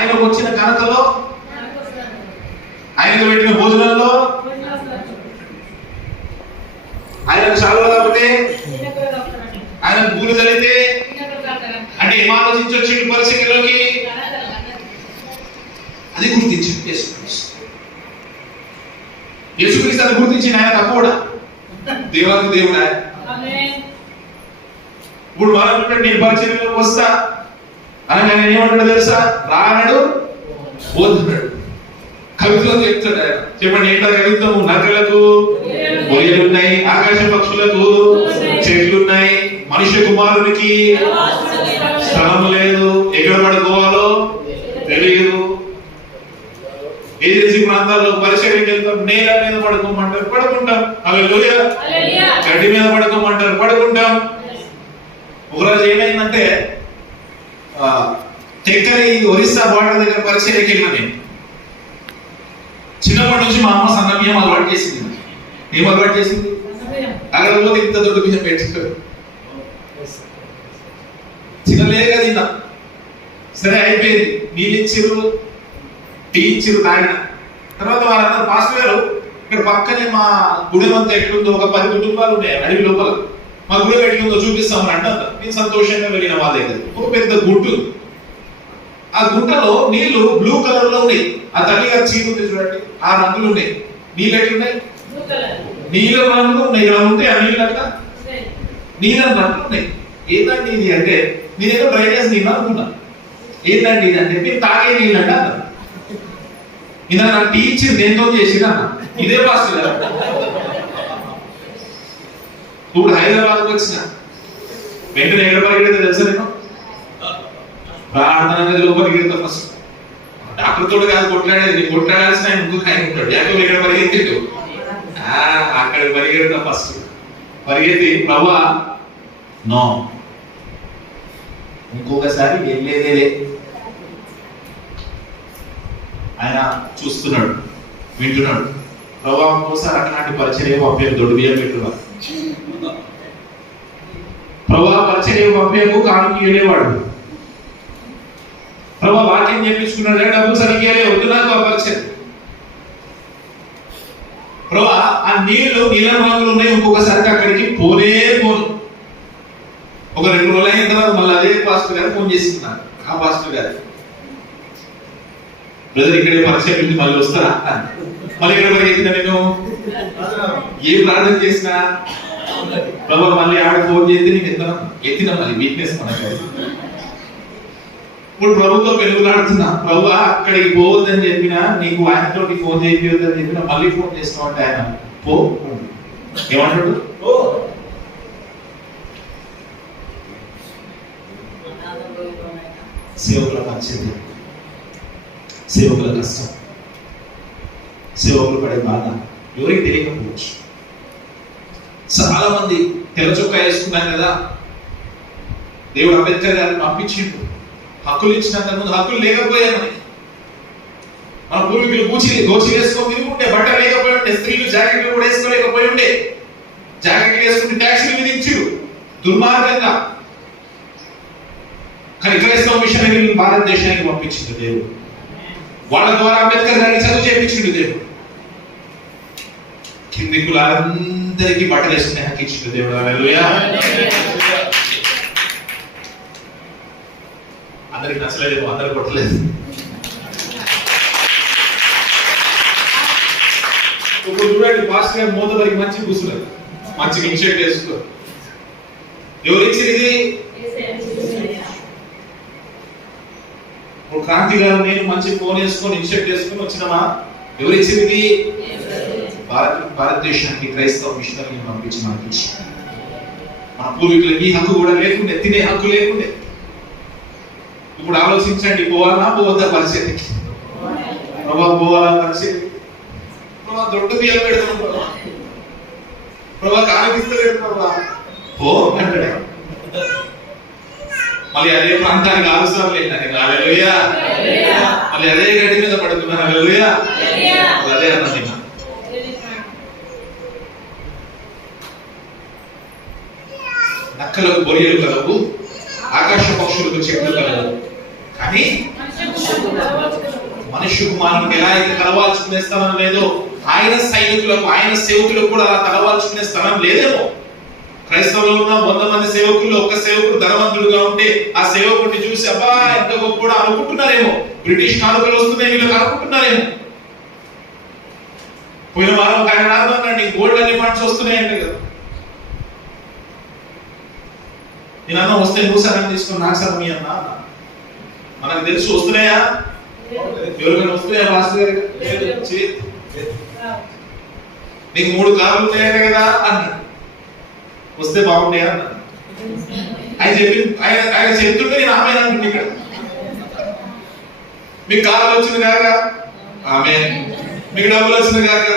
ఆయనకు వచ్చిన ఘనతలో, ఆయనకు పెట్టిన భోజనంలో, ఆయనకు చాలు కాబట్టి ఆయన భూమి జరిగితే అంటే ఏం ఆలోచించొచ్చింది పరిస్థితుల్లోకి, అది గుర్తించింది యేసుక్రీస్తు. యేసుక్రీస్తు అది గుర్తించిన ఆయన తక్కువడా, దేవానికి దేవుడు ఆయన. ఇప్పుడు మనం నేను పరిచయంలోకి వస్తా అని ఆయన ఏమంటాడు తెలుసా? రానడు బోధకుడు. కవితలో చెప్తాడు ఆయన. చెప్పండి ఏంటో కవిత్వము? నగలకు బొయ్యలున్నాయి, ఆకాశ పక్షులకు చెట్లున్నాయి, మనుష్య కుమారునికి స్థలం లేదు, ఎక్కడ పడుకోవాలో తెలియదు. ఏజెన్సీ ప్రాంతాల్లో పరిచయం వెళ్తాం, నేల మీద పడుకోమంటారు, పడుకుంటాం. హల్లెలూయా. గడ్డి మీద పడుకోమంటారు, పడుకుంటాం. ఒకరోజు ఏమైందంటే తెక్కరి ఒరిస్సా బార్డర్ దగ్గర పరిచయకి వెళ్ళిన నేను. చిన్నప్పటి నుంచి మా అమ్మ సన్నబియ్యం అలవాటు చేసింది. ఏం అలవాటు చేసింది? అక్కడ పోతే ఇంత దొడ్డు బియ్యం పెట్టారు, చిన్నలేగా తిన్నా. సరే అయిపోయింది, నీళ్ళు ఇచ్చిరు, టీ ఇచ్చిరు, తాగిన తర్వాత వారందరూ పాస్టర్ గారు ఇక్కడ పక్కనే మా గుడి అంతా ఎట్లుందో, ఒక 10 కుటుంబాలు ఉన్నాయి అడవి లోపల, మా గుడి ఎట్లుందో చూపిస్తామని అంటే నేను సంతోషంగా వెళ్ళిన వాళ్ళ దగ్గర. ఒక పెద్ద గుట్టు, ఆ గుట్టలో నీళ్లు బ్లూ కలర్ లో ఉన్నాయి. ఆ తల్లి గారు చీర ఉంది చూడండి, ఆ రంగులు ఉన్నాయి. నీళ్ళు ఎట్లున్నాయి? నీలం రంగులు ఉన్నాయి. ఇలా ఉంటే ఆ నీళ్ళు అట్లా నీలం రంగులు ఉన్నాయి. ఏంటంటే ఇది అంటే నేనేదో డ్రైనేజ్ నీళ్ళు అనుకున్నా. ఏంటంటే ఇది అంటే మీరు తాగే నీళ్ళు అంటే అన్న. ఇలా నాకు టీ ఇచ్చింది దేంతో చేసింది అన్న. ఇదే పాస్ట్ కదా. ఇప్పుడు హైదరాబాద్కి వచ్చిన వెంటనే ఎక్కడ పరిగెడితే తెలుసా? నేను ప్రార్థన గదిలో పరిగెడతా. ఫస్ట్ డాక్టర్ తోడు కాదు కొట్లాడేది, కొట్లాడాల్సిన ఆయన ఇంకొక ఆయన ఉంటాడు. యాకో ఎక్కడ పరిగెత్తిండు, అక్కడ పరిగెడతా. ఫస్ట్ పరిగెత్తి ప్రభా నో, ఇంకొకసారి వెళ్ళేదేలే. ఆయన చూస్తున్నాడు, వింటున్నాడు. ప్రభా ఇంకోసారి అట్లాంటి పరిచర్య పంపేము, దొడ్డు బియ్యం పెట్టున్నా. ప్రభా పరిచర్య పంపేము, కానుక వెళ్ళేవాడు. ప్రభా వాక్యం చేపించుకున్నాడు, డబ్బులు సరిగ్గా వద్దు నాకు ఆ పరిచయం. ప్రభా ఆ నీళ్లు నీలం రంగులు ఉన్నాయి, ఇంకొకసారి అక్కడికి పోనే పోను. ఒక 2 రోజులు అయిన తర్వాత మళ్ళీ అదే పాస్టర్ గారు ఫోన్ చేస్తున్నారు. ఆ పాస్టర్ గారు, బ్రదర్ ఇక్కడే పరిచయం నుంచి మళ్ళీ వస్తారా? మళ్ళీ ఇక్కడ పరిగెత్తినా నేను ఏ ప్రార్థన చేసినా ప్రభా మళ్ళీ ఆడ ఫోన్ చేస్తే నీకు ఎత్తినా మళ్ళీ వీక్నెస్ మనకి. ఇప్పుడు ప్రభుతో పెరుగులాడుతున్నా, ప్రభు అక్కడికి పోవద్దని చెప్పినా, నీకు ఆయనతో ఫోన్ చేయొద్దని చెప్పినా మళ్ళీ ఫోన్ చేస్తావు అంటే ఆయన పో ఏమంటాడు? సేవకుల మంచిది, సేవకుల కష్టం, సేవకులు పడే బాధ ఎవరికి తెలియకపోవచ్చు. చాలా మంది తెల్ల చొక్కా వేసుకున్నాం కదా, దేవుడు అంబేద్కర్ గారిని పంపించిండు. హక్కులు ఇచ్చినంత ముందు హక్కులు లేకపోయాయి మనకి. మన పూర్వీకులు గోచి వేసుకొని తిరుగుంటే, బట్ట లేకపోయి ఉంటే, స్త్రీలు జాకెట్లు కూడా వేసుకోలేకపోయి ఉండే. జాకెట్లు వేసుకుంటే ట్యాక్సీలు విధించారు దుర్మార్గంగా. కానీ క్రైస్తవ మిషనరీలను భారతదేశానికి పంపించింది దేవుడు. వాళ్ళ ద్వారా అంబేద్కర్ గారికి చదువు చేయించిండు దేవుడు. కింది కులాలందరికీ బట్టలు వేసుకునే హక్కు ఇచ్చిండు దేవుడు. హల్లెలూయా. అందరికి నచ్చలేదు, అందరు కొట్టలేదు. ఇప్పుడు చూడండి, పాస్టర్ గారు మోతబరికి మంచి కూర్చున్నారు, మంచిగా ఇన్షర్ట్ వేసుకో. ఎవరు ఇచ్చింది ఇది? ఇప్పుడు క్రాంతి గారు నేను మంచి ఫోన్ వేసుకొని ఇన్షర్ట్ వేసుకొని వచ్చినామా? ఎవరు ఇచ్చింది ఇది? భారతదేశానికి క్రైస్తవ మిషనరీని పంపించి మనకి ఇచ్చి. మన పూర్వీకులకి ఈ హక్కు కూడా లేకుండే, తినే హక్కు లేకుండే. ఇప్పుడు ఆలోచించండి, పోవాలా పోవద్దా పరిస్థితికి? ప్రభా పోవాలా పరిస్థితి? ప్రభా దొడ్డు బియ్యం పెడతాం, ప్రభా కాలకిస్తలేడు, ప్రభా పో అంటాడు. మళ్ళీ అదే ప్రాంతానికి ఆలోచన లేదు. హల్లెలూయా. మళ్ళీ అదే గడ్డి మీద పడుతున్నారు. హల్లెలూయా. అదే అన్నది నక్కలకు బొరియలు కలవు, ఆకాశ పక్షులకు చెట్లు కలవు, కానీ మనుష్య కుమారునికి ఎలా అయితే తలవాల్చుకునే స్థలం లేదో ఆయన సైనికులకు, ఆయన సేవకులకు కూడా అలా తలవాల్చుకునే స్థలం లేదేమో. క్రైస్తవులు ఉన్న 100 మంది సేవకుల్లో ఒక సేవకుడు ధనవంతుడుగా ఉంటే ఆ సేవకుడిని చూసి అబ్బా ఎంత గొప్ప అనుకుంటున్నారేమో. బ్రిటిష్ కానుకలు వస్తున్నాయి వీళ్ళకి అనుకుంటున్నారేమో. పోయిన వారం ఆయన రాదండి గోల్డ్ అనే ఫండ్స్ వస్తున్నాయంటే కదా. నేనన్నా వస్తే నువ్వు సగం తీసుకుని నాకు సగం మీ అన్నా. మనకు తెలుసు వస్తున్నాయా, ఎవరికైనా వస్తున్నాయా మాస్టర్ గారు? నీకు 3 కార్లు ఉన్నాయట కదా అన్నాడు. వస్తే బాగుంటాయా అన్నాడు. ఆయన చెప్తుంటే నేను ఆమె అంటుంది. ఇక్కడ మీకు కార్లు వచ్చింది కాక ఆమె, మీకు డబ్బులు వచ్చింది కాక,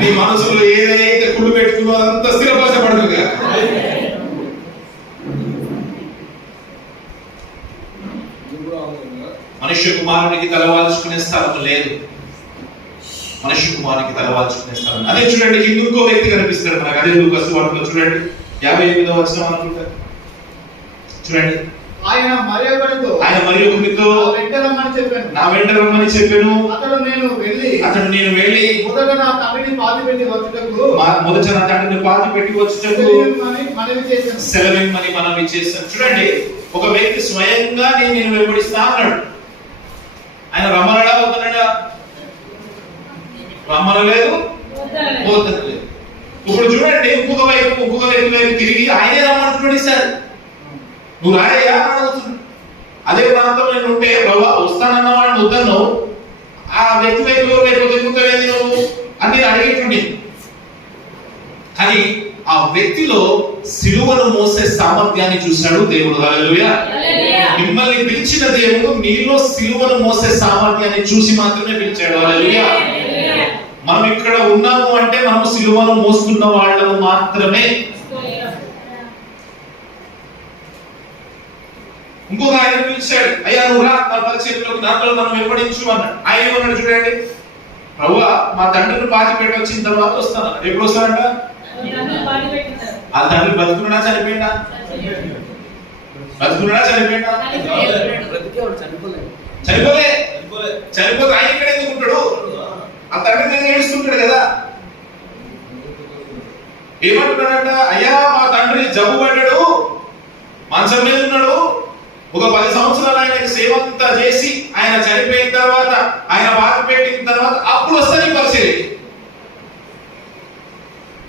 నీ మనసులో ఏదైతే కుళ్ళు పెట్టుకున్నో అదంతా స్థిరపరచబడదు కాక. మనుష్య కుమారునికి తలవాల్చుకునే స్థలం లేదు. మనుష్య కుమారునికి తలవాల్చుకునే స్థలం. అదే చూడండి, ఇంకో వ్యక్తి కనిపిస్తాడు మనకు. అదే లూకాసు వార్తలో చూడండి 58వ వచనం అనుకుంటారు. చూడండి, ఆయన మరి ఒకరితో నా వెంట రమ్మని చెప్పాను. అతడు నేను వెళ్ళి మొదట నా తండ్రిని పాతి పెట్టి వచ్చుటకు సెలవిమ్మని మనవి చేశాను. చూడండి, ఒక వ్యక్తి స్వయంగా నేను వెంబడిస్తా అన్నాడు. ఆయన రమ్మనడా వద్దనడా? రమ్మనలేదు, పోతలేదు. ఇప్పుడు చూడండి, ఇంకొక వైపు తిరిగి ఆయనే రమ్మంటున్నాడు. ఈసారి నువ్వు రాయ్యా అడుగుతున్నాడు. అదే ప్రాంతంలో నేను ఉంటే ప్రభా వస్తానన్న వాడిని వద్దను, ఆ వ్యక్తి వైపు తిరుగుతావేది నువ్వు అని అడిగేటుండి. కానీ ఆ వ్యక్తిలో సిలువను మోసే సామర్థ్యాన్ని చూశాడు దేవుడు. హల్లెలూయా. మిమ్మల్ని పిలిచిన దేవుడు మీలో సిలువను మోసే సామర్థ్యాన్ని చూసి మాత్రమే పిలిచాడు. హల్లెలూయా. మనం ఇక్కడ ఉన్నాము అంటే మనం సిలువను మోస్తున్న వాళ్ళము మాత్రమే. ఇంకొక ఆయన పిలిచాడు, అయ్యా నువ్వు రా నా పరిచయంలోకి, దాంట్లో మనం వెంబడించు అన్నాడు. ఆయన ఏమన్నాడు చూడండి, ప్రభువా మా తండ్రిని పాతి పెట్టి వచ్చిన తర్వాత వస్తాను. ఎప్పుడు వస్తానంట? ఆ తండ్రి బతుకున్నాడా చనిపోయిందా? బతుకున్నాడా చనిపోయిందా? చనిపోతే ఆయన ఇక్కడ ఎందుకు ఉంటాడు? ఆ తండ్రి మీద ఏడుస్తుంటాడు కదా. ఏమంటున్నాడంట, అయ్యా మా తండ్రి జబ్బు పడ్డాడు, మంచం మీద ఉన్నాడు, ఒక 10 సంవత్సరాలు ఆయనకి సేవంతా చేసి ఆయన చనిపోయిన తర్వాత, ఆయన బాధ పెట్టిన తర్వాత అప్పుడు వస్తా నీ పరిచయం.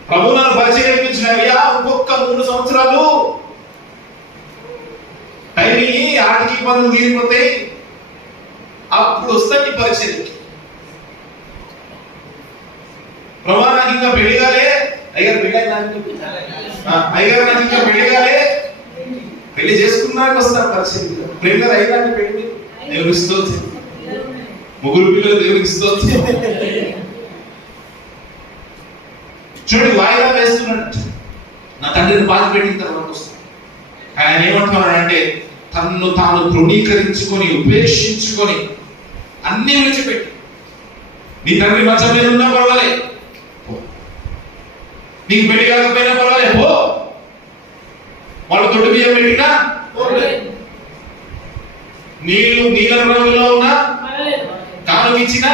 ప్రభు నన్ను పరిచయం ఇప్పించిన, అయ్యా ఇంకొక 3 సంవత్సరాలు టైం ఇయ్యి, ఆటికి పనులు తీరిపోతాయి, అప్పుడు వస్తా నీ పరిచయం. ప్రభు నాకు ఇంకా పెళ్లి కాలే, అయ్యారు నాకు ఇంకా పెళ్లి కాలే, పెళ్లి చేసుకున్నాక వస్తారు పరిచయం. ప్రేమగా అయ్యాన్ని పెళ్లి దేవునికి స్తోత్రం, ముగ్గురు పిల్లలు దేవునికి స్తోత్రం. చూడండి, వాయిదా వేస్తున్నాడు. నా తండ్రిని బాధ పెట్టిన తర్వాత వస్తాను. ఆయన ఏమంటున్నాడంటే తన్ను తాను తృణీకరించుకొని, ఉపేక్షించుకొని, అన్ని విడిచిపెట్టి, నీ తండ్రి మంచం మీద ఉన్నా పర్వాలే, నీకు పెళ్లి కాకపోయినా పర్వాలే పో, వాళ్ళు తొట్టు బియ్యం పెట్టినా, నీళ్ళ రంగులో ఉన్నా, కానుక ఇచ్చినా,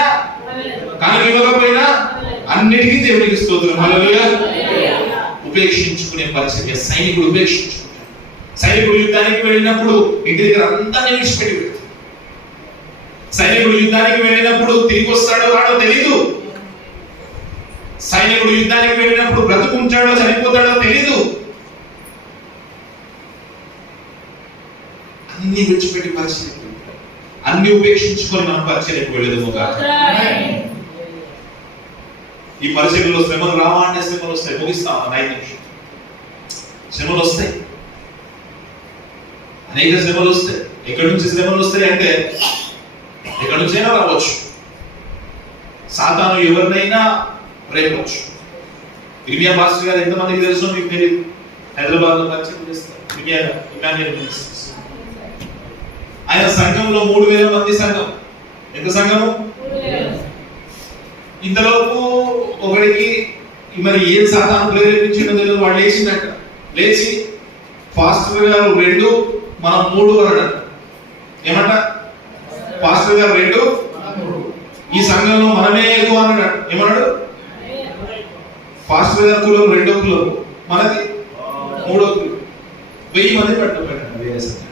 కానుక ఇవ్వకపోయినా అన్నిటికీ దేవునికి స్తోత్రం. హల్లెలూయా. ఉపేక్షించుకునే పరిస్థితి సైనికుడు ఉపేక్షించుకుంటాడు. సైనికుడు యుద్ధానికి వెళ్ళినప్పుడు ఇంటి దగ్గర అంతా విడిచిపెట్టి వెళ్తాడు. సైనికుడు యుద్ధానికి వెళ్ళినప్పుడు తిరిగి వస్తాడో రాడో తెలీదు. సైనికుడు యుద్ధానికి వెళ్ళినప్పుడు బ్రతుకుంటాడో చనిపోతాడో తెలీదు. అన్ని విడిచిపెట్టి పరిచయం, అన్ని ఉపేక్షించుకొని మనం పరిచయకు వెళ్ళేదేమో కాదు. ఈ పరిచయంలో శ్రమలు రావా అంటే శ్రమలు వస్తాయి. ముగిస్తాం 5 నిమిషం. శ్రమలు వస్తాయి, అనేక శ్రమలు వస్తాయి. ఎక్కడి నుంచి శ్రమలు వస్తాయి అంటే ఎక్కడి నుంచైనా రావచ్చు. సాతాను ఎవరినైనా రేపవచ్చు. ఇర్మియా మాస్టర్ గారు ఎంతమందికి తెలుసు మీకు తెలియదు. హైదరాబాద్ లో పరిచయం చేస్తారు. ఆయన సంఘంలో 3000 మంది సంఘం. ఎంత సంఘము? ఇంతలోపు ఒకడికి మరి ఏం సాతాను ప్రేరేపించిందో తెలియదు. వాడు లేచిందట. లేచి పాస్టర్ గారు 2 మనం 3 అన్నాడు. ఏమంట? పాస్టర్ గారు 2 ఈ సంఘంలో మనమే ఎక్కువ అన్నాడు. ఏమన్నాడు? ఫాస్ట్ గారి కులం 2వ కులం, మనది 3వ కులం. 1000 మంది పట్టుకోబెట్టండి వేరే సంఘం.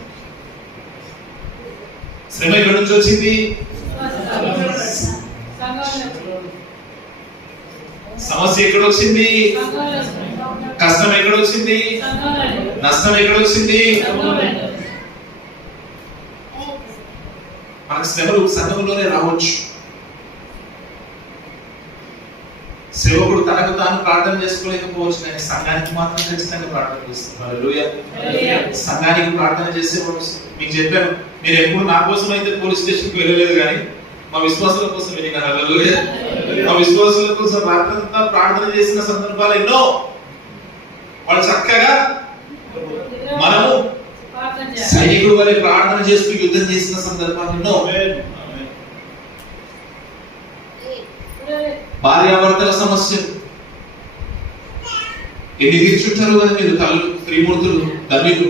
శ్రమ ఎక్కడి నుంచి వచ్చింది? సమస్య ఎక్కడ వచ్చింది? కష్టం ఎక్కడ వచ్చింది? నష్టం ఎక్కడ వచ్చింది? మనకు శ్రమలు సంఘంలోనే రావచ్చు. సేవకుడు తనకు తాను ప్రార్థన చేసుకోలేకపోవచ్చు, కానీ సంఘానికి మాత్రం ఖచ్చితంగా ప్రార్థన చేస్తున్నారు. హల్లెలూయా. సంఘానికి ప్రార్థన చేసేవాడు. మీకు చెప్పాను, నేను ఎప్పుడు నా కోసం అయితే పోలీస్ స్టేషన్కి వెళ్ళలేదు, కానీ మా విశ్వాసుల కోసం వెళ్ళినాను. హల్లెలూయా. మా విశ్వాసుల కోసం రాత్రంతా ప్రార్థన చేసిన సందర్భాలు ఎన్నో. వాళ్ళు చక్కగా మనము సైనికుడు వలె ప్రార్థన చేస్తూ యుద్ధం చేసిన సందర్భాలు ఎన్నో. భార్యాభర్తల సమస్యలు ఎన్ని తీర్చుంటారు కదా మీరు, తల్లు, త్రిమూర్తులు, ధనికులు,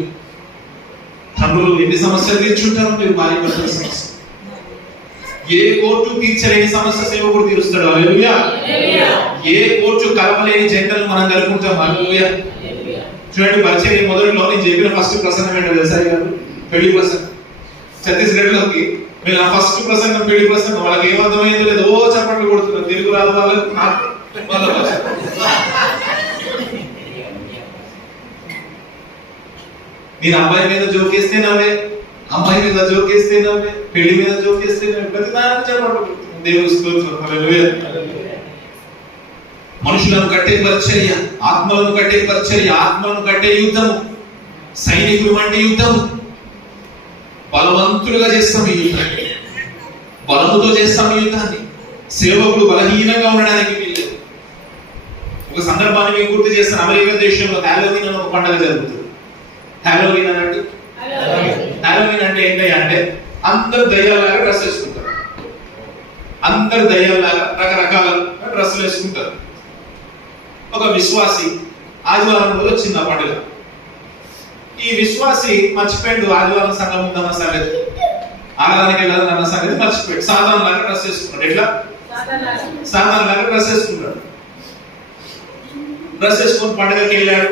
తండ్రులు ఎన్ని సమస్యలు తీర్చుంటారు మీరు. భార్యాభర్తల సమస్య ఏ కోర్టు తీర్చలేని సమస్య సేవకుడు తీరుస్తాడు. హల్లెలూయా. ఏ కోర్టు కలపలేని జంటలు మనం కలుపుకుంటాం. హల్లెలూయా. చూడండి, పరిచయం మొదట్లో నేను చెప్పిన ఫస్ట్ ప్రసంగం ఏంటో తెలుసా గారు? పెళ్లి ప్రసంగం. ఛత్తీస్గఢ్లోకి మీరు ఆ ఫస్ట్ ప్రసంగం, పెళ్లి ప్రసంగం, వాళ్ళకి ఏమర్థమైందో లేదు, ఓ చప్పట్లు కొడుతున్నారు. తెలుగు రాదు వాళ్ళకి, నాకు వాళ్ళ భాష. నేను అబ్బాయి మీద జోకేస్తే నవ్వే, అమ్మాయి మీద జోకేస్తే నవ్వే, పెళ్లి మీద జోకేస్తే నవ్వే, ప్రతి దానికి చప్పట్లు కొడుతున్నారు. దేవుని స్తోత్రం. హల్లెలూయా. మనుషులను కట్టే పరిచర్య, ఆత్మలను కట్టే పరిచర్య, ఆత్మలను కట్టే యుద్ధము, సైనికులు వంటి యుద్ధము. బలవంతులుగా చేస్తాం ఈ యుద్ధాన్ని, బలముతో చేస్తాం ఈ యుద్ధాన్ని. సేవకుడు బలహీనంగా ఉండడానికి వీల్లేదు. ఒక సందర్భాన్ని మీకు గుర్తు చేస్తాను. అమెరికా దేశంలో హాలోవీన్ అని ఒక పండుగ జరుగుతుంది. హాలోవీన్ అనండి, హాలోవీన్ అంటే ఏంటంటే అందరు దయ్యాలలాగా డ్రెస్ వేసుకుంటారు. అందరు దయ్యాలలాగా రకరకాల డ్రెస్సులు వేసుకుంటారు. ఒక విశ్వాసి ఆదివారం రోజు వచ్చింది ఆ పండుగ. ఈ విశ్వాసి మర్చిపోయాడు ఆదివారం సంఘం ఉందన్న సంగతి, ఆరాధనకి వెళ్ళాలన్న సంగతి మర్చిపోయాడు. సాధారణ లాగా డ్రెస్ వేసుకున్నాడు. ఎట్లా? సాధారణ లాగా డ్రెస్ వేసుకున్నాడు. డ్రెస్ వేసుకొని పండుగకి వెళ్ళాడు,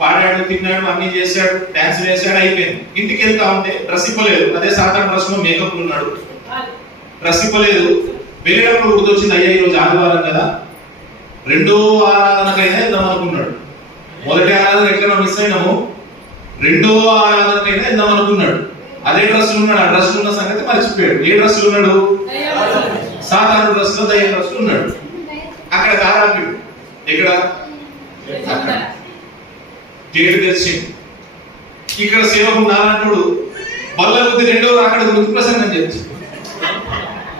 పాడాడు, తిన్నాడు, అన్ని చేశాడు, డాన్స్ వేసాడు, అయిపోయింది. ఇంటికి వెళ్తా ఉంటే డ్రెస్ ఇప్పలేదు. అదే సాధారణ డ్రెస్ లో మేకప్ ఉన్నాడు, డ్రెస్ ఇప్పలేదు. వెళ్ళేటప్పుడు గుర్తొచ్చింది, అయ్యా ఈరోజు ఆదివారం కదా, 2వ ఆరాధనకైనా వెళ్దాం అనుకున్నాడు. మొదటి ఆరాధన ఎక్కడ మిస్ అయినాము, 2వ ఆరాధనకైనా వెళ్దాం అనుకున్నాడు. అదే డ్రెస్ ఉన్నాడు. ఆ డ్రెస్ ఉన్న సంగతి మర్చిపోయాడు. ఏ డ్రెస్ ఉన్నాడు? సాధారణ డ్రెస్ లో, దయ్య డ్రెస్ ఉన్నాడు. అక్కడ దారాపిడు. ఎక్కడ? గేటు తెరిచి ఇక్కడ సేవకు నారాయణుడు బల్ల కొద్ది 2వ రాకడ గురించి ప్రసంగం చేసి,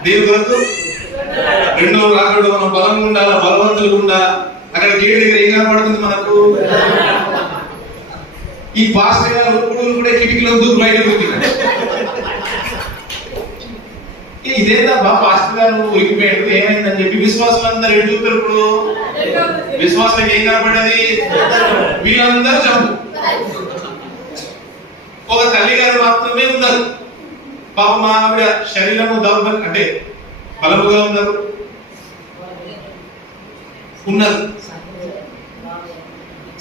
దేని కొరకు? 2వ రాకడ మనం బలంగా ఉండాలా, బలవంతులుగా ఉండాలా. అక్కడ గేటు దగ్గర ఏం కనపడుతుంది మనకు? ఈ పాస్టర్ గారు ఇప్పుడు కూడా కిటికీలో దూకు బయట కూర్చున్నాడు. ఇదేంటబ్బా పాస్టర్ గారు ఉరికిపోయాడు, ఏమైందని చెప్పి విశ్వాసులందరూ ఎడుగుతారు. ఇప్పుడు విశ్వాసులకు ఏం కనపడ్డది? వీళ్ళందరూ చంపు. ఒక తల్లి గారు మాత్రమే ఉన్నారు. పాప మా ఆవిడ శరీరము దౌర్బల్యం అంటే బలముగా ఉన్నారు.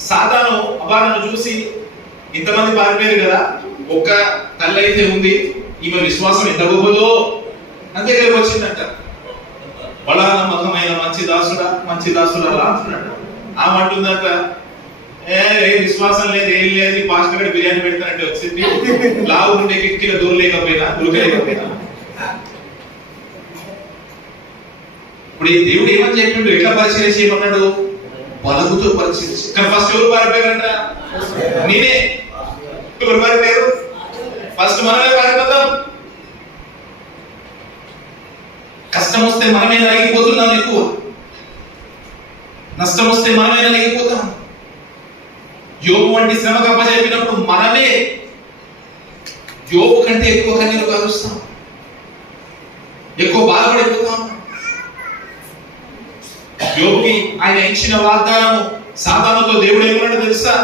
సాతాను అబాలను చూసి ఇంతమంది పారిపోయారు కదా, ఒక్క తల్లి అయితే ఉంది, ఈమె విశ్వాసం ఎంత గొప్పదో అంతే కలిపి వచ్చిందంట. బలా నమ్మకమైన మంచి దాసుడా, మంచి దాసుడా అంటున్నాడు. ఆమె అంటుందంట, విశ్వాసం లేదు, ఏం లేదు, పాస్టర్ గారు బిర్యానీ పెడతానంటే వచ్చింది, లావు ఉండే కిటికీలో దూరలేకపోయినా, దూరలేకపోయినా. ఇప్పుడు ఈ దేవుడు ఏమని చెప్పిండు? ఎట్లా పరిచయం చేయమన్నాడు? బలముతో పరిచయం. కానీ ఫస్ట్ ఎవరు పారిపోయారంట? నేనే. ఎవరు పారిపోయారు? ఫస్ట్ మనమే పారిపోతాం. కష్టం వస్తే మనమే నలిగిపోతున్నాం ఎక్కువ, నష్టం వస్తే మనమే నలిగిపోతాం. యోబు వంటి శ్రమ కప్పచెప్పినప్పుడు మనమే యోబు కంటే ఎక్కువ కన్నీరు కారుస్తాం, ఎక్కువ బాధపడిపోతాం. యోబుకి ఆయన ఇచ్చిన వాగ్దానము సాతానుతో దేవుడు ఏమన్నాడో తెలుసా?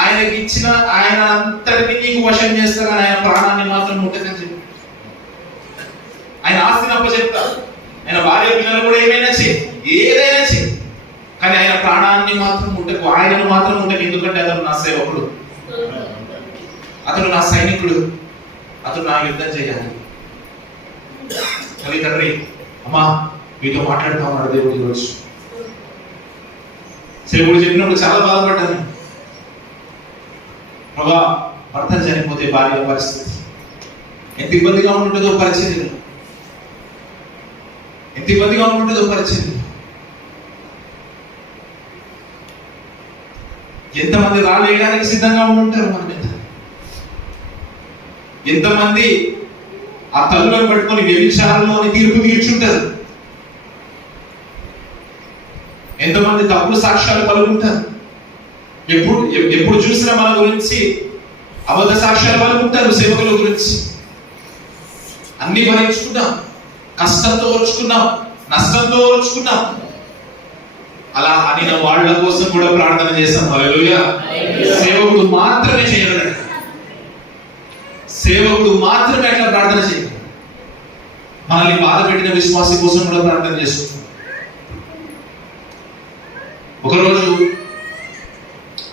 ఆయనకి ఇచ్చిన ఆయన అంతటిని నీకు వశం చేస్తానని, ఆయన ప్రాణాన్ని మాత్రం ముట్టకని చెప్పి, ఆయన ఆస్తి ఆస్తిని అప్పచెప్తా. ఆయన భార్య పిల్లలు కూడా ఏమైనా చేయి, ఏదైనా చేయి, కానీ ఆయన ప్రాణాన్ని మాత్రం ఉండకు, ఆయనను మాత్రం ఉండకు. ఎందుకంటే అతను నా సేవకుడు, అతను నా సైనికుడు, అతను నా యుద్ధం చేయాలి. తల్లి తండ్రి, అమ్మా మీతో మాట్లాడుతూ ఉన్నాడు దేవుడు ఈరోజు. సేవకుడు చెప్పినప్పుడు చాలా బాధపడ్డాను. ప్రభా, భర్త చనిపోతే భార్య పరిస్థితి ఎంత ఇబ్బందిగా ఉంటుందో పరిచర్యలు, ఎంత ఇబ్బందిగా ఉంటుందో పరిచర్యలు. ఎంతమంది రాళ్ళు వేయడానికి సిద్ధంగా ఉంటుంటారు మన మీద. ఎంతమంది ఆ తల్లులను పట్టుకొని వ్యభిచారంలోని తీర్పు తీర్చుంటారు. ఎంతమంది తప్పుడు సాక్ష్యాలు పలుకుంటారు. ఎప్పుడు చూసినా మన గురించి అబద్ధ సాక్ష్యాలు పలుకుంటారు. సేవకుల గురించి అన్ని భరించుకున్నాం, కష్టంతో ఓర్చుకున్నాం, నష్టంతో ఓర్చుకున్నాం. అలా అనిన వాళ్ళ కోసం కూడా ప్రార్థన చేశాం. హల్లెలూయా. సేవకుడు మాత్రమే చేయగలడు, సేవకుడు మాత్రమే అట్లా ప్రార్థన చేయగలడు. మనల్ని బాధ పెట్టిన విశ్వాసి కోసం కూడా ప్రార్థన చేస్తున్నాం. ఒకరోజు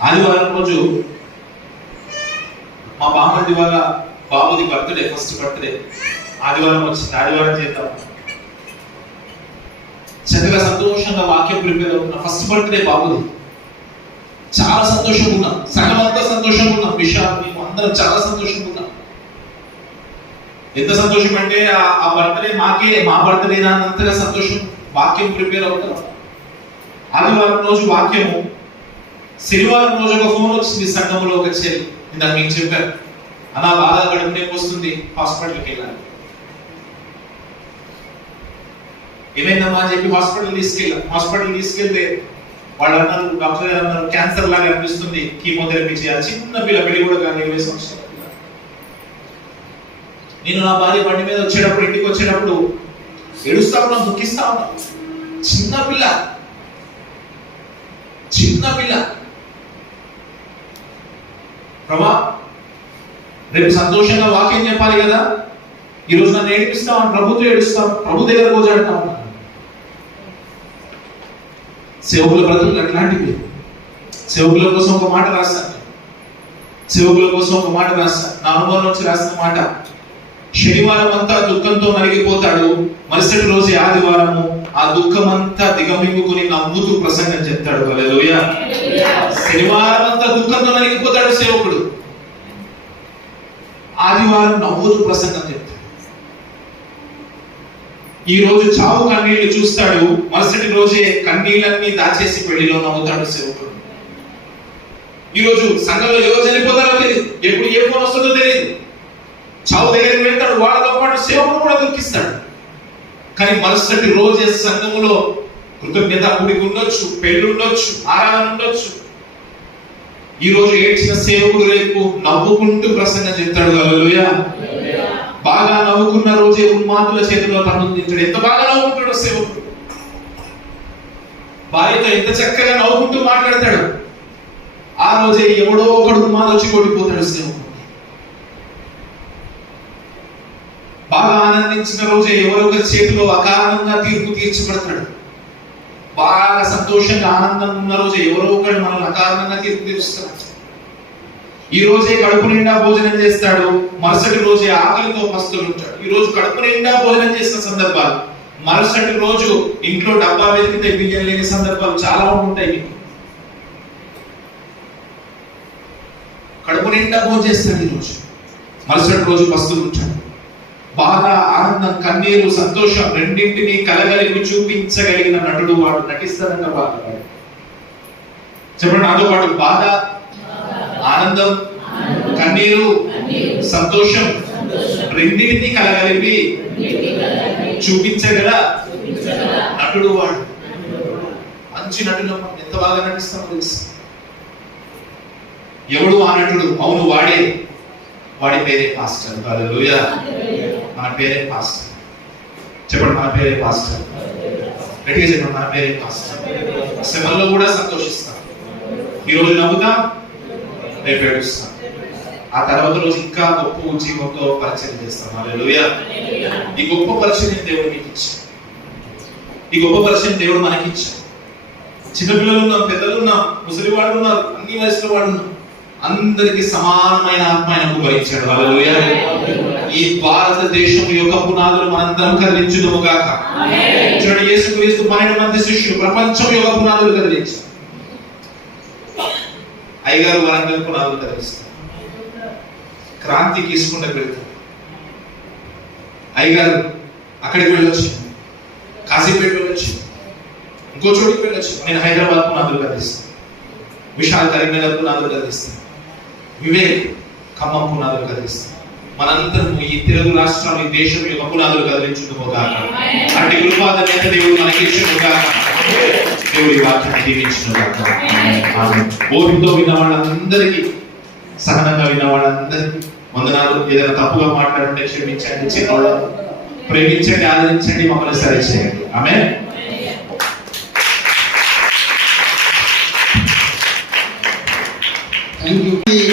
ఆదివారం రోజు మా బామ్మది వాళ్ళ బాబుది బర్త్డే, ఫస్ట్ బర్త్డే. ఆదివారం వచ్చింది, ఆదివారం చేద్దాం చక్కగా సంతోషంగా వాక్యం ప్రిపేర్ అవుతున్నా. ఫస్ట్ బర్త్డే బాబుది. చాలా సంతోషంగా ఉన్నాం, సగం అంతా సంతోషంగా ఉన్నాం. విషయాలు మేము అందరం చాలా సంతోషంగా ఉన్నాం. ఎంత సంతోషం అంటే ఆ బర్త్డే మా బర్త్డేనా అంతగా సంతోషం. వాక్యం ప్రిపేర్ అవుతాం. ఆదివారం రోజు వాక్యము, శనివారం రోజు ఒక ఫోన్ వచ్చింది సంఘంలో ఒక చెల్లి. ఇందాక మీకు చెప్పారు, అలా బాధ కడుపు నొప్పి వస్తుంది, హాస్పిటల్కి వెళ్ళాలి. ఏమైందమ్మా అని చెప్పి హాస్పిటల్ తీసుకెళ్తే వాళ్ళు అన్నారు, డాక్టర్ గారు అన్నారు, క్యాన్సర్ లాగా అనిపిస్తుంది, కీమోథెరపీ చేయాలి. చిన్న పిల్ల, పెళ్లి కూడా కానీ 20 సంవత్సరాల పిల్ల. నేను నా భార్య బండి మీద వచ్చేటప్పుడు, ఇంటికి వచ్చేటప్పుడు ఏడుస్తా ఉన్నా, దుఃఖిస్తా ఉన్నా. చిన్న పిల్ల. ప్రభా, రేపు సంతోషంగా వాక్యం చెప్పాలి కదా, ఈరోజు నన్ను ఏడిపిస్తాను, ప్రభుతో ఏడుస్తాను, ప్రభు దగ్గర పోజాడుతా ఉన్నాను. సేవకుల బ్రతుకులు అట్లాంటివి. సేవకుల కోసం ఒక మాట రాస్తాను, నా అనుభవం నుంచి రాసిన మాట. శనివారం అంతా దుఃఖంతో నలిగిపోతాడు, మరుసటి రోజు ఆదివారము ఆ దుఃఖం అంతా దిగమింగుకుని నవ్వుతూ ప్రసంగం చెప్తాడు. హల్లెలూయా. శనివారం అంతా దుఃఖంతో నలిగిపోతాడు సేవకుడు, ఆదివారం నవ్వుతూ ప్రసంగం చెప్తాడు. ఈ రోజు చావు కన్నీళ్లు చూస్తాడు, మరుసటి రోజే కన్నీళ్ళన్నీ దాచేసి పెళ్లిలో నవ్వుతాడు సేవకుడు. ఈ రోజు సంఘంలో ఎవరు చనిపోతారో తెలియదు, ఎప్పుడు ఏ ఫోన్ వస్తుందో తెలియదు. చావు దగ్గరికి వెళ్తాడు, వాళ్ళతో పాటు సేవకుడు కూడా దుఃఖిస్తాడు. కానీ మరుసటి రోజే సంఘములో కృతజ్ఞత కూడికి ఉండొచ్చు, పెళ్లి ఉండొచ్చు, ఆరాధన ఉండొచ్చు. ఈ రోజు ఏడ్చిన సేవకుడు రేపు నవ్వుకుంటూ ప్రసంగం చెప్తాడు. హల్లెలూయా. బాగా నవ్వుకున్న రోజే ఉన్మాదుల చేతిలో తన్నుందించాడు. ఎంత బాగా నవ్వుకుంటాడు సేవకుడు. భార్యతో ఎంత చక్కగా నవ్వుకుంటూ మాట్లాడతాడు. ఆ రోజే ఎవడో ఒకడు ఉన్మాదు వచ్చి కొట్టిపోతాడు సేవకుడు. బాగా ఆనందించిన రోజే ఎవరొకరి చేతిలో అకారణంగా తీర్పు తీర్చబడతాడు. బాగా సంతోషంగా ఆనందంగా ఉన్న రోజే ఎవరో ఒకడు మనల్ని అకారణంగా తీర్పు తీరుస్తాడు. ఈ రోజే కడుపు నిండా భోజనం చేస్తాడు, మరుసటి రోజే ఆకలితో పస్తులు ఉంటాడు. ఈ రోజు కడుపు నిండా భోజనం చేసిన సందర్భాలు, మరుసటి రోజు ఇంట్లో డబ్బా వెతికితే బియ్యం లేని సందర్భాలు చాలా ఉంటాయి. కడుపు నిండా భోజనం చేస్తాడు, ఈ రోజు మరుసటి రోజు పస్తులు ఉంటాడు. బాధ, ఆనందం, కన్నీరు, సంతోషం రెండింటినీ కలగలిపి చూపించగలిగిన నటుడు వాడు. నటిస్తాడంట బాధ. చెప్పండి నాతో పాటు, బాధ, ఆనందం, కన్నీరు, సంతోషం రెండింటినీ కలగలిపి చూపించగల నటుడు వాడు. మంచి నటుడు. ఎంత బాగా నటిస్తామో తెలుసు. ఎవడు ఆ నటుడు? అవును, వాడే. వాడి పేరే పాస్టర్. హల్లెలూయా. మన పేరే పాస్టర్. చెప్పండి, మన పేరే పాస్టర్. గట్టిగా చెప్పండి, మన పేరే పాస్టర్. శ్రమల్లో కూడా సంతోషిస్తాం. ఈరోజు నవ్వుతాం, రేపు ఏడుస్తాం. ఆ తర్వాత రోజు ఇంకా గొప్ప ఉద్యోగంతో పరిచయం చేస్తాం. హల్లెలూయా. ఈ గొప్ప పరిచయం దేవుడు మీకు ఇచ్చాడు. ఈ గొప్ప పరిచయం దేవుడు మనకి ఇచ్చాడు. చిన్నపిల్లలు ఉన్నాం, పెద్దలు ఉన్నాం, ముసలివాడు ఉన్నారు, అన్ని వయసుల వాడు ఉన్నాం. అందరికి సమానమైన ఆత్మ ఆయనకు భరించాడు. హల్లెలూయా. ఈ భారతదేశం యొక్క పునాదులు మనందరం కదిలించుదుము గాక. చూడండి, యేసుక్రీస్తు 12 మంది శిష్యులు ప్రపంచం యొక్క పునాదులు కదిలించారు. అయ్యగారు వరంగల్ పునాదులు కదిలిస్తారు. క్రాంతి తీసుకుంటూ వెళ్తారు. అయ్యగారు అక్కడికి వెళ్ళొచ్చు, కాశీపేట వెళ్ళొచ్చు, ఇంకో చోటికి వెళ్ళొచ్చు. నేను హైదరాబాద్ పునాదులు కదిలిస్తాను, విశాల్ కరీంనగర్ పునాదులు కదిలిస్తాను, వివేక్ ఖమ్మం పునాదులు కదిలిస్తాను. మనందరం ఈ తెలుగు రాష్ట్రాలు, ఈ దేశం యొక్క పునాదులు కదిలించుదుము గాక. అట్టి కృపాద నేత దేవుడు మనకి ఇచ్చును గాక. దేవుడి వాక్యాన్ని దీవించును గాక. ఓపికతో విన్న వాళ్ళందరికీ, సహనంగా విన్న వాళ్ళందరికీ వందనాలు. ఏదైనా తప్పుగా మాట్లాడుతుంటే క్షమించండి. చిన్నవాళ్ళు ప్రేమించండి, ఆదరించండి, మమ్మల్ని సరి చేయండి. ఆమేన్. Thank you.